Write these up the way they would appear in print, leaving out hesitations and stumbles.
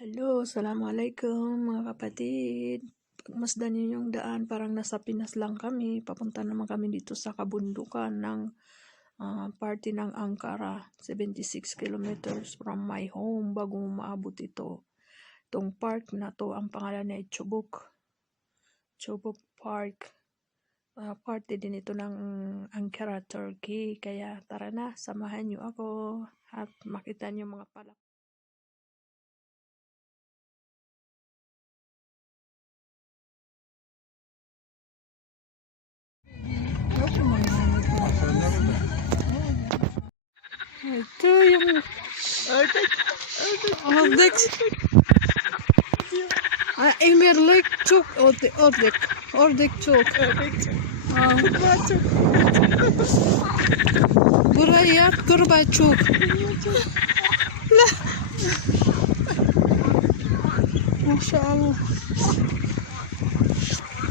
Hello, assalamualaikum mga kapatid. Pagmasdan niyo yung daan, parang nasa Pinas lang kami. Papunta naman kami dito sa kabundukan ng party ng Ankara. 76 kilometers from my home bago maabot ito. Itong park na to, ang pangalan ay Çubuk Park. Party din ito ng Ankara Turkey. Kaya tara na, samahan niyo ako at makita niyo mga palak. Ito yung ördek. Emir Lake çok ördek çok. Buraya kurbağa çok. Maşallah.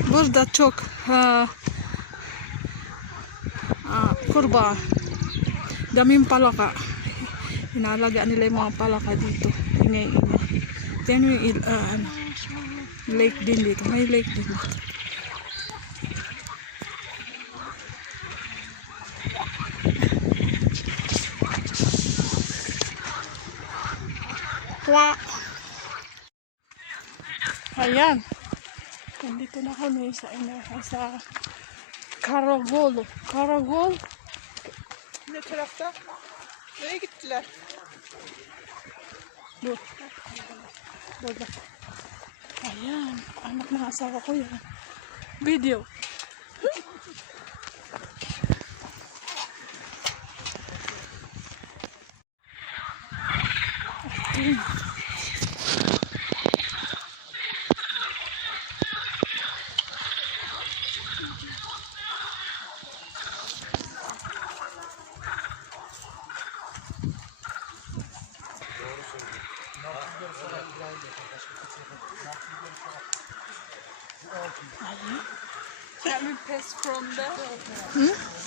Burada çok kurbağa. Daming palaka. Inalagaan nila yung mga palaka dito. Ingay-ingay. Yan yung lake din dito. May lake din dito. Wow. Ayan. Nandito na kami sa Karagöl. Karagöl. Ne tarafta? Nereye gittiler? Dur. Burada. Ayan. Anak ng asawa ko yan. Video. Can we pass from there?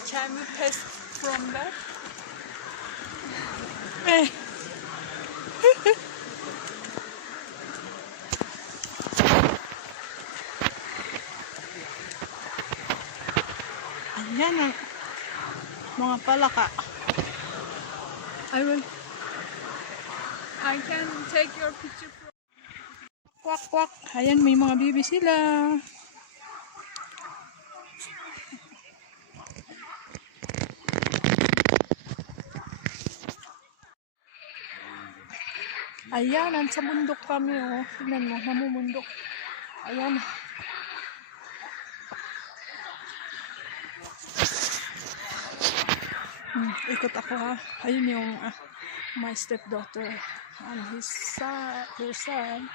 Can we pass from there? Ayan ang mga palaka. I can take your picture from... Kwak kwak. Ayan, may mga bibi sila. Ayan, sa bundok kami, oh. Tignan mo, namumundok. Ayan. Ikot ako, ha. Ayun yung my stepdaughter and her son.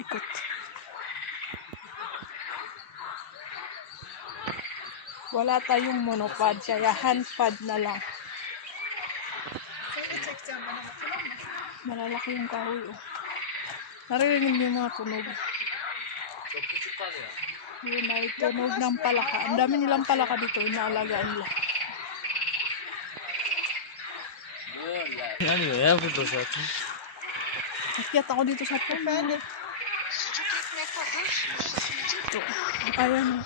Ikot. Wala tayong monopod, kaya handpad na lang. Seni de çekeceğim bana bakalım mı? Malalaki yung kahoy, oh. Naririnig niyo yung mga tunog. Yun ay tunog ng palaka. Ang dami nilang palaka dito, inaalagaan nila. Yani ya burada zaten. Akyat ako dito sa puno. Ito. Ayan.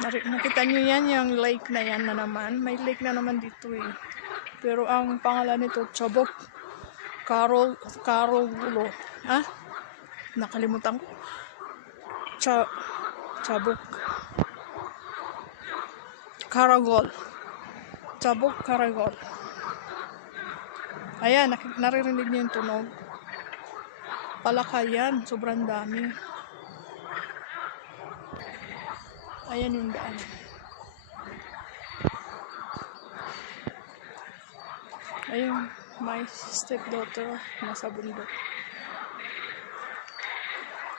Nakita nyo yan, yung lake na yan na naman. May lake na naman dito eh. Pero ang pangalan nito, Çubuk Karagöl. Ha? Nakalimutan ko. Çubuk Karagöl. Çubuk Karagöl. Ayan, naririnig niyo yung tunog. Palaka yan, sobrang dami. Ayan yung daan. Ayun, my stepdaughter nasa bundok.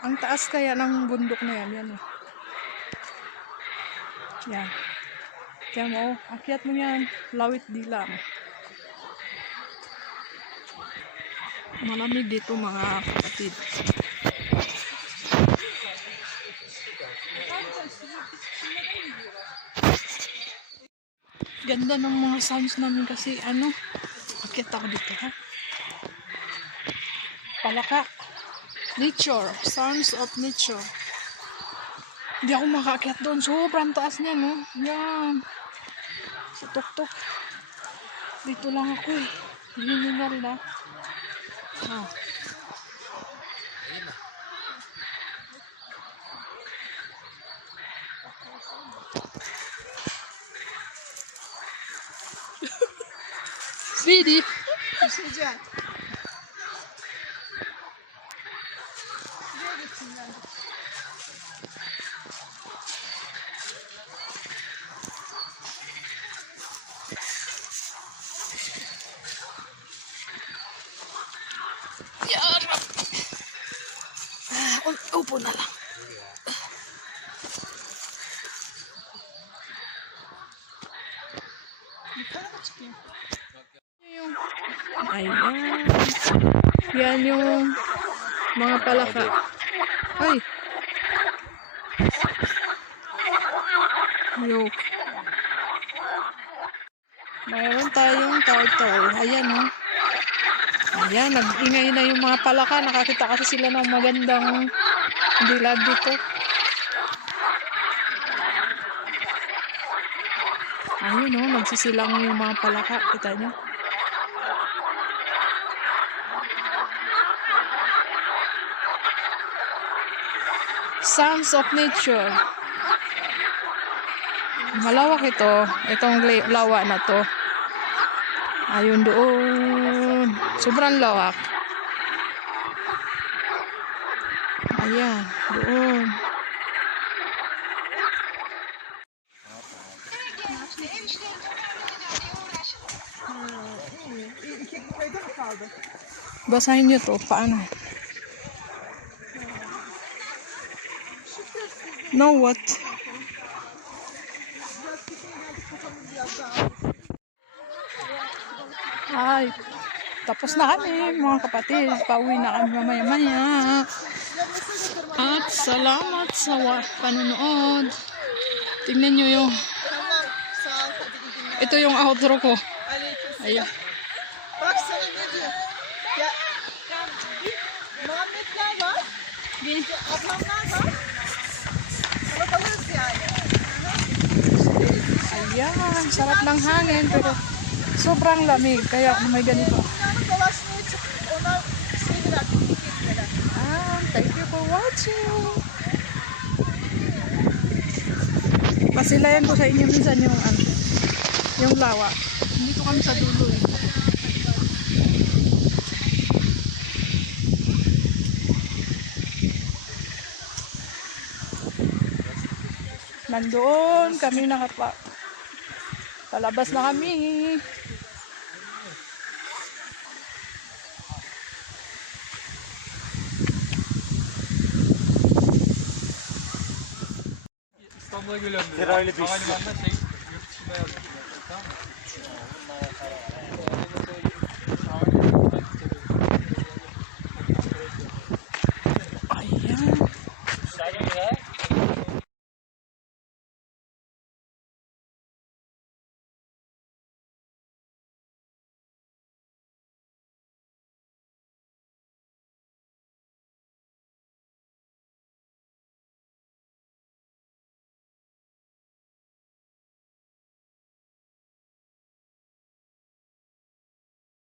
Ang taas kaya ng bundok na yan, yan oh. Yan. Kaya mo, akyat mo yan, lawit dila mo. Malamig dito mga kapatid. Ganda ng mga sounds namin kasi ano, akit ako dito ha. Palaka. Nature. Sounds of nature. Hindi ako makaakyat doon. Sobrang taas niya, no? Yan. Sa tuktok. Dito lang ako eh. Hinihingal na. Ah. Sweetie. Düşeceğim. Yarap. Upo na lang. Ayan. Yan yung mga palaka. Ay. Yok. Mayroon tayong turtle. Ayan, oh. Ayan, nag-ingay na yung mga palaka. Nakakita kasi sila ng magandang dilag dito. Ayun, oh. Nagsisilang yung mga palaka. Kita nyo? Sounds of nature. Malawak ito. Itong lawa na to. Ayun doon. Sobrang lawak. Ayan. Doon. Basahin nyo to. Paano? No what? Ay, tapos na kami mga kapatid. Pauwi na kami mamaya-maya. At salamat sa panonood. Tingnan nyo yung ito yung outro ko. Ayan. Bak sana ne diyor? Ya Muhammedler var. Ablamlar var. Kalabalığız yani. Ayan, sarap ng hangin pero sobrang lamig kaya may ganito. Dünyanın dolaşmaya çıktık. Ona şeyler piknik ettiler. Thank you for watching. Pasilayan ko sa inyo minsan yung lawa. Dito kami sa dulo eh. Nandoon kami palabas na kami. İstanbul'a geliyorum dedi. Havalimanında